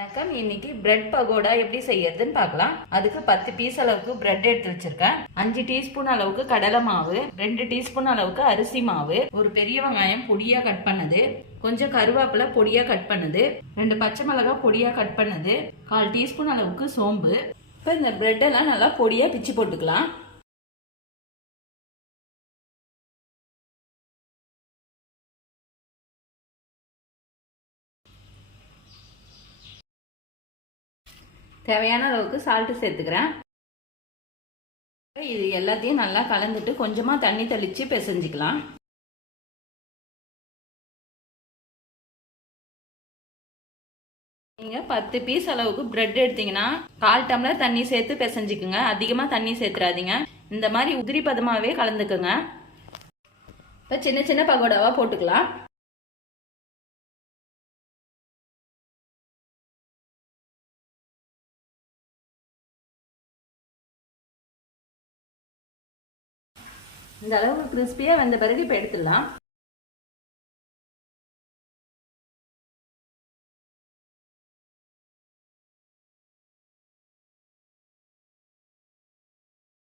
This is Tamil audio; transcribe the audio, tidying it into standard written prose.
வணக்கம். இன்னைக்கு பிரெட் பகோடா எப்படி செய்யறதுன்னு பார்க்கலாம். அதுக்கு 10 பீஸ் அளவுக்கு பிரெட் எடுத்து வச்சிருக்கேன். 5 டீஸ்பூன் அளவுக்கு கடலை மாவு, 2 டீஸ்பூன் அளவுக்கு அரிசி மாவு, ஒரு பெரிய வெங்காயம் பொடியா கட் பண்ணது, கொஞ்சம் கருவேப்பிலை பொடியா கட் பண்ணது, 2 பச்சை மிளகாய் பொடியா கட் பண்ணது, 1/4 டீஸ்பூன் அளவுக்கு சோம்பு. இப்போ இந்த பிரெட் எல்லாம் நல்லா பொடியா பிச்சு போட்டுக்கலாம். தேவையான அளவுக்கு சால்ட்டு சேர்த்துக்கிறேன். இது எல்லாத்தையும் நல்லா கலந்துட்டு கொஞ்சமா தண்ணி தெளிச்சு பிசைஞ்சிக்கலாம். நீங்க 10 பீஸ் அளவுக்கு பிரெட் எடுத்தீங்கன்னா 1/4 டம்ளர் தண்ணி சேர்த்து பிசைஞ்சுக்குங்க. அதிகமா தண்ணி சேர்த்துறாதீங்க. இந்த மாதிரி உதிரி பதமாவே கலந்துக்குங்க. இப்போ சின்ன சின்ன பகோடாவா போட்டுக்கலாம். இந்த அளவுக்கு கிறிஸ்பியா வந்த பிறகு இப்போ எடுத்துடலாம்.